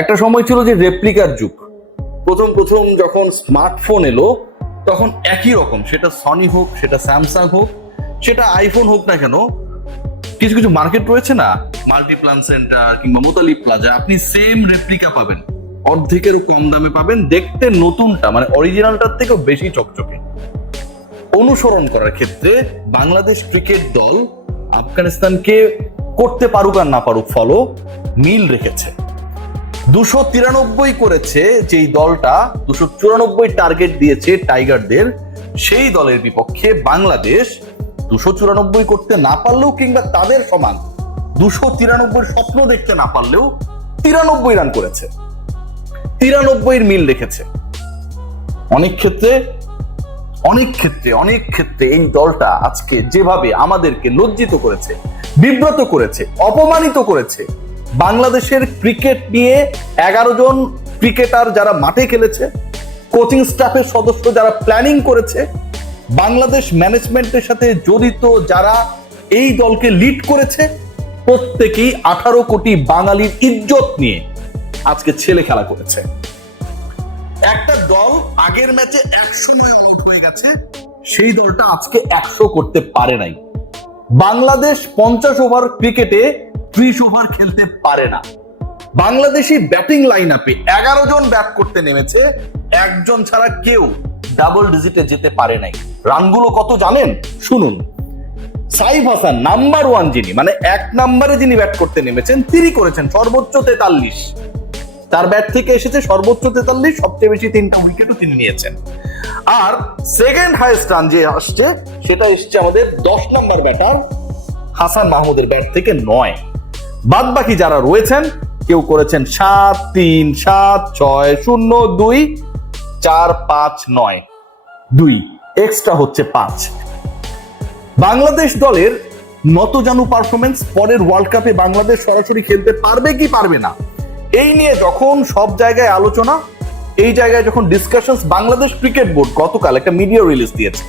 একটা সময় ছিল যে রেপ্লিকার যুগ প্রথম প্রথম যখন স্মার্টফোন এলো তখন একই রকম সেটা সনি হোক সেটা স্যামসাং হোক সেটা আইফোন হোক না কেন কিছু কিছু মার্কেট রয়েছে না মাল্টিপ্লান সেন্টার কিংবা মোতালি প্লাজা আপনি সেম রেপ্লিকা পাবেন অর্ধেকেরও কম দামে পাবেন দেখতে নতুনটা মানে অরিজিনালটার থেকেও বেশি চকচকে অনুসরণ করার ক্ষেত্রে বাংলাদেশ ক্রিকেট দল আফগানিস্তানকে করতে পারুক আর না পারুক ফলো মিল রেখেছে দুশো তিরানব্বই করেছে যেই দলটা দুশো চুরানব্বই টার্গেট দিয়েছে টাইগারদের সেই দলের বিপক্ষে বাংলাদেশ দুশো চুরানব্বই করতে না পারলেও কিংবা তাদের সমান দুশো তিরানব্বই স্বপ্ন দেখতে না পারলেও তিরানব্বই রান করেছে তিরানব্বইয়ের মিল রেখেছে অনেক ক্ষেত্রে অনেক ক্ষেত্রে অনেক ক্ষেত্রে এই দলটা আজকে যেভাবে আমাদেরকে লজ্জিত করেছে বিব্রত করেছে অপমানিত করেছে বাংলাদেশের ক্রিকেট নিয়ে এগারো জন ক্রিকেটার যারা মাঠে খেলেছে কোচিং স্টাফের সদস্য যারা প্ল্যানিং করেছে বাংলাদেশ ম্যানেজমেন্টের সাথে জড়িত যারা এই দলকে লিড করেছে প্রত্যেকেই আঠারো কোটি বাঙালির ইজ্জত নিয়ে আজকে ছেলে খেলা করেছে একটা দল আগের ম্যাচে একশো নয় হয়ে গেছে সেই দলটা আজকে একশো করতে পারে নাই বাংলাদেশ পঞ্চাশ ওভার ক্রিকেটে ত্রিশ ওভার খেলতে পারে না বাংলাদেশি ব্যাটিং লাইন আপে এগারো জন ব্যাট করতে নেমেছে একজন ছাড়া কেউ ডাবল ডিজিটে যেতে পারে নাই রানগুলো কত জানেন শুনুন সাইফ হাসান নাম্বার ওয়ান যিনি মানে এক নাম্বারে যিনি ব্যাট করতে নেমেছেন তিনি করেছেন সর্বোচ্চ তেতাল্লিশ তার ব্যাট থেকে এসেছে সর্বোচ্চ তেতাল্লিশ সবচেয়ে বেশি তিনটা উইকেটও তিনি নিয়েছেন আর সেকেন্ড হাইয়েস্ট রান যে আসছে সেটা এসছে আমাদের দশ নম্বর ব্যাটার হাসান মাহমুদের ব্যাট থেকে নয় বাদ বাকি যারা রয়েছেন কেউ করেছেন সাত তিন সাত ছয় শূন্য দুই চার পাঁচ নয় দুই এক্সট্রা হচ্ছে পাঁচ বাংলাদেশ দলের নতজানু পারফরমেন্স পরের ওয়ার্ল্ড কাপে বাংলাদেশ সরাসরি খেলতে পারবে কি পারবে না এই নিয়ে যখন সব জায়গায় আলোচনা এই জায়গায় যখন ডিসকাশন বাংলাদেশ ক্রিকেট বোর্ড গতকাল একটা মিডিয়া রিলিজ দিয়েছে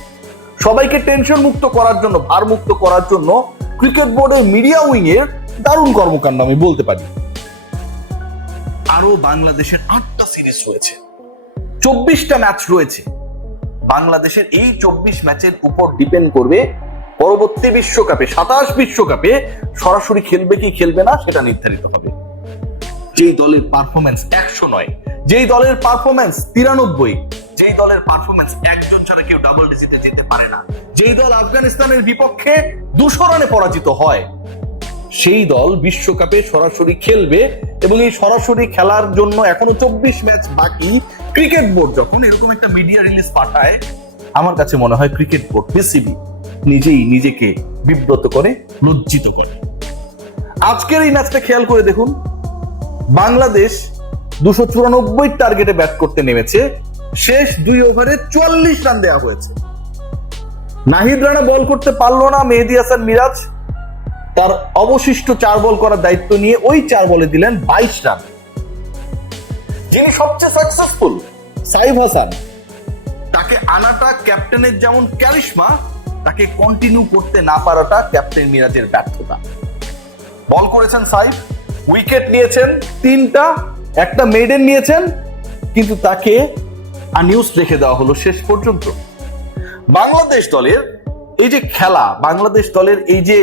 সবাইকে টেনশন মুক্ত করার জন্য ভার মুক্ত করার জন্য ক্রিকেট বোর্ডের মিডিয়া উইং এর দারুণ কর্মকাণ্ড আমি বলতে পারি আরো বাংলাদেশের আটটা সিরিজ রয়েছে চব্বিশটা ম্যাচ রয়েছে বাংলাদেশের এই চব্বিশ ম্যাচের উপর ডিপেন্ড করবে পরবর্তী বিশ্বকাপে সাতাশ বিশ্বকাপে সরাসরি খেলবে কি খেলবে না সেটা নির্ধারিত হবে যেই দলের পারফরমেন্স একশো নয় যেই দলের পারফরমেন্স তিরানব্বই যেই দলের পারফরমেন্স একজন ছাড়া কেউ ডাবল ডিজিটে যেতে পারে না যেই দল আফগানিস্তানের বিপক্ষে দুশো রানে পরাজিত হয় সেই দল বিশ্বকাপে সরাসরি খেলবে এবং এই সরাসরি খেলার জন্য এখনো চব্বিশ ম্যাচ বাকি ক্রিকেট বোর্ড যখন এরকম একটা মিডিয়া রিলিজ পাঠায় আমার কাছে মনে হয় ক্রিকেট বোর্ড বিসিবি নিজেই নিজেকে বিব্রত করে লজ্জিত করে আজকের এই ম্যাচটা খেয়াল করে দেখুন বাংলাদেশ দুশো চুরানব্বই টার্গেটে ব্যাট করতে নেমেছে শেষ দুই ওভারে চুয়াল্লিশ রান দেওয়া হয়েছে নাহিদ রানা বল করতে পারলো না মেহেদি হাসান মিরাজ তার অবশিষ্ট চার বল করার দায়িত্ব নিয়ে ওই চার বলে দিলেন বাইশ রান যিনি সবচেয়ে সাকসেসফুল সাইব হাসান তাকে আনাটা ক্যাপ্টেনের যেমন ক্যারিশমা তাকে কন্টিনিউ করতে না পারাটা ক্যাপ্টেন মিরাজের ব্যর্থতা বল করেছেন সাইব উইকেট নিয়েছেন তিনটা একটা মেডেন নিয়েছেন কিন্তু তাকে আনিউজ রেখে দেওয়া হলো শেষ পর্যন্ত বাংলাদেশ দলের এই যে খেলা বাংলাদেশ দলের এই যে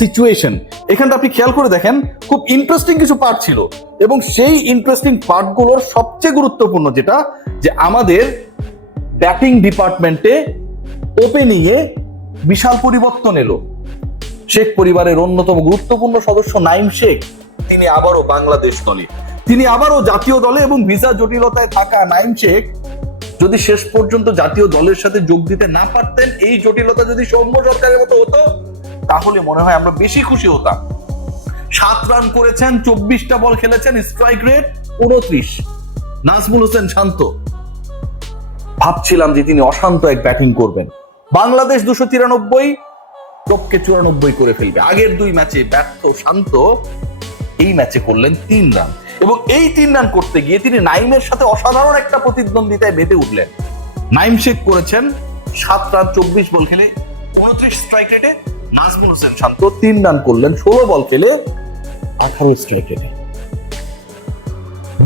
সিচুয়েশন এখানটা আপনি খেয়াল করে দেখেন খুব ইন্টারেস্টিং কিছু পার্ট ছিল এবং সেই ইন্টারেস্টিং পার্টগুলোর সবচেয়ে গুরুত্বপূর্ণ যেটা যে আমাদের ব্যাটিং ডিপার্টমেন্টে ওপেনিংয়ে বিশাল পরিবর্তন এলো শেখ পরিবারের অন্যতম গুরুত্বপূর্ণ সদস্য নাইম শেখ তিনি আবারও বাংলাদেশ দলে তিনি আবারও জাতীয় দলে এবং ভিসা জটিলতায় থাকা নাইম শেখ যদি শেষ পর্যন্ত জাতীয় দলের সাথে যোগ দিতে না পারতেন এই জটিলতা যদি সৌম্য সরকারের মতো হতো তাহলে মনে হয় আমরা বেশি খুশি হতাম সাত রান করেছেন চব্বিশটা বল খেলেছেন স্ট্রাইক রেট উনত্রিশ নাজমুল হোসেন শান্ত ভাবছিলাম যে তিনি অশান্ত এক ব্যাটিং করবেন বাংলাদেশ দুশো তিরানব্বই টপকে চুরানব্বই করে ফেলবে আগের দুই ম্যাচে ব্যর্থ শান্ত এই ম্যাচে করলেন তিন রান এবং এই তিন রান করতে গিয়ে তিনি নাইমের সাথে অসাধারণ একটা প্রতিদ্বন্দ্বিতায় বেঁধে উঠলেন নাইম শেখ করেছেন সাত রান চব্বিশ বল খেলে উনত্রিশ স্ট্রাইক রেটে নাজমুল হোসেন শান্ত তিন রান করলেন ষোলো বল খেলে আঠারো স্ট্রাইক রেটে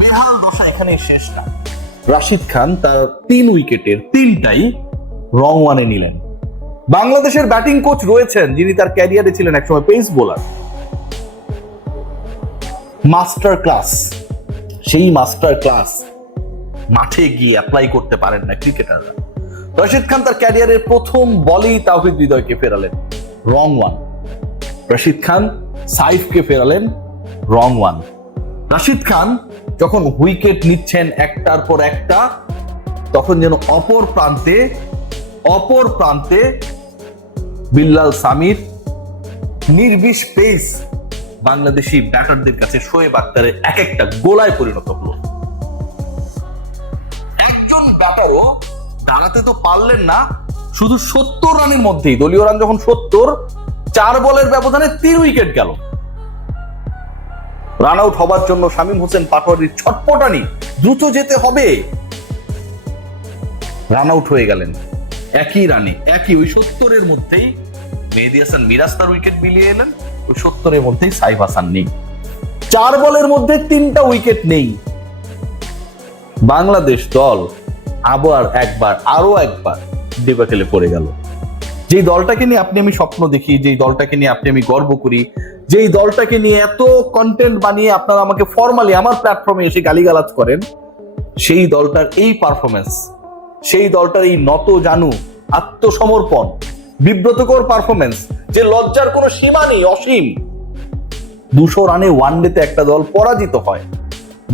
বেহাল দশা এখানে শেষ না রাশিদ খান তার তিন উইকেটের তিনটাই রং ওয়ানে নিলেন বাংলাদেশের ব্যাটিং কোচ রয়েছেন যিনি তার ক্যারিয়ারে ছিলেন একসময় পেস বোলার মাস্টার ক্লাস সেই মাস্টার ক্লাস মাঠে গিয়ে অ্যাপ্লাই করতে পারেন না ক্রিকেটাররা রশিদ খান তার ক্যারিয়ারের প্রথম বলেই তাহিদ হৃদয়কে ফেরালেন রং ওয়ান রাশিদ খান সাইফকে ফেরালেন রং ওয়ান রাশিদ খান যখন উইকেট নিচ্ছেন একটার পর একটা তখন যেন অপর প্রান্তে অপর প্রান্তে বিল্লাল সামির নির্বিষ পেস বাংলাদেশি ব্যাটারদের কাছে শোয়েব আক্তারের এক একটা গোলায় পরিণত হলো একজন ব্যাটারও দাঁড়াতে তো পারলেন না শুধু সত্তর রানের মধ্যেই দলীয় রান যখন সত্তর চার বলের ব্যবধানে তিন উইকেট গেল রান আউট হবার জন্য শামীম হোসেন পাটোয়ারির ছটপটানি দ্রুত যেতে হবে রান আউট হয়ে গেলেন একই রানে একই ওই সত্তরের মধ্যেই মেহেদি হাসান মিরাজ তার উইকেট বিলিয়ে এলেন ওই সত্তরের মধ্যেই সাইফ হাসান নেই চার বলের মধ্যে তিনটা উইকেট নেই বাংলাদেশ দল আবার একবার আরো একবার ডিবাকেলে পড়ে গেল যে দলটাকে নিয়ে আপনি আমি স্বপ্ন দেখি যে দলটাকে নিয়ে আপনি আমি গর্ব করি যে দলটাকে নিয়ে এত কন্টেন্ট বানিয়ে আপনারা আমাকে ফর্মালি আমার প্ল্যাটফর্মে এসে গালিগালাজ করেন সেই দলটার এই পারফরমেন্স সেই দলটার এই নত জানু আত্মসমর্পণ বিব্রতকর পারফরমেন্স যে লজ্জার কোনো সীমা নেই অসীম দুশো রানে ওয়ান ডেতে একটা দল পরাজিত হয়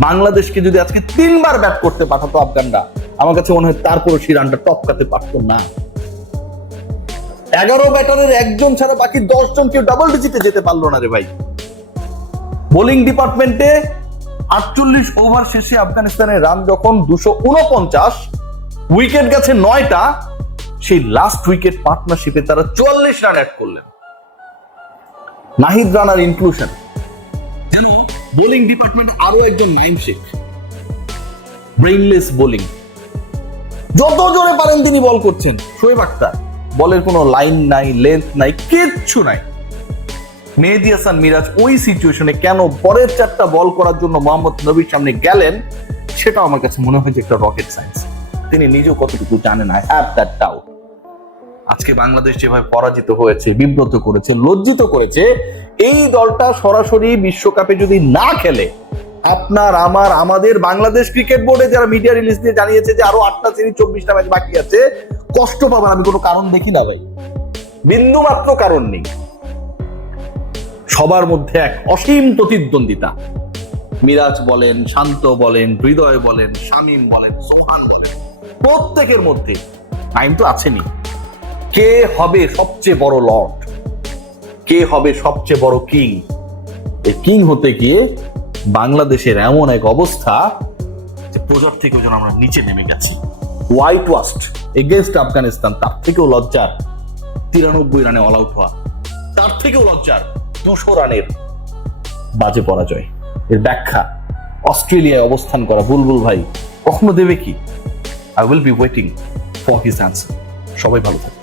বাংলাদেশকে যদি আজকে তিনবার ব্যাট করতে পাঠাতো আফগানরা আমার কাছে মনে হয় তারপরে সেই রানটা টপকাতে পারত না এগারো ব্যাটারের একজন ছাড়া বাকি দশজন কেউ ডাবল ডিজিটে যেতে পারলো না রে ভাই বোলিং ডিপার্টমেন্টে আটচল্লিশ ওভার শেষে আফগানিস্তানের রান যখন দুশো উনপঞ্চাশ উইকেট গেছে নয়টা সেই লাস্ট উইকেট পার্টনারশিপে তারা চুয়াল্লিশ রান অ্যাড করলেন নাহিদ রানার ইনক্লুশন যেন বোলিং ডিপার্টমেন্ট আরো একজন নাইন শেখ ব্রেইনলেস বোলিং যত জোরে পারেন তিনি বল করছেন শোয়েব আক্তার বলের কোনো লাইন নাই লেন্থ নাই কিচ্ছু নাই মেহেদি হাসান মিরাজ ওই সিচুয়েশনে কেন পরের চারটা বল করার জন্য মোহাম্মদ নবীর সামনে গেলেন সেটাও আমার কাছে মনে হয় যে একটা রকেট সায়েন্স তিনি নিজেও কতটুকু জানেন আই হ্যাভ দ্যাট ডাউট আজকে বাংলাদেশ যেভাবে পরাজিত হয়েছে বিব্রত করেছে লজ্জিত করেছে এই দলটা সরাসরি বিশ্বকাপে যদি না খেলে আপনার আমার আমাদের বাংলাদেশ ক্রিকেট বোর্ডে যারা মিডিয়া রিলিজ দিয়ে জানিয়েছে যে আরো আটটা সিরিজ চব্বিশটা ম্যাচ বাকি আছে কষ্ট পাবার আমি কোনো কারণ দেখি না ভাই বিন্দু মাত্র কারণ নেই সবার মধ্যে এক অসীম প্রতিদ্বন্দ্বিতা মিরাজ বলেন শান্ত বলেন হৃদয় বলেন শামিম বলেন সোহান বলেন প্রত্যেকের মধ্যে টাইম তো আছেনি কে হবে সবচেয়ে বড় লর্ড কে হবে সবচেয়ে বড় কিং এই কিং হতে গিয়ে বাংলাদেশের এমন এক অবস্থা যে প্রজার থেকে যেন আমরা নিচে নেমে গেছি হোয়াইট ওয়াস্ট এগেনস্ট আফগানিস্তান তার থেকেও লজ্জার তিরানব্বই রানে অল আউট হওয়া তার থেকেও লজ্জার দুশো রানের বাজে পরাজয় এর ব্যাখ্যা অস্ট্রেলিয়ায় অবস্থান করা বুলবুল ভাই কখনো দেবে কি I will be waiting for his answer সবাই ভালো থাকে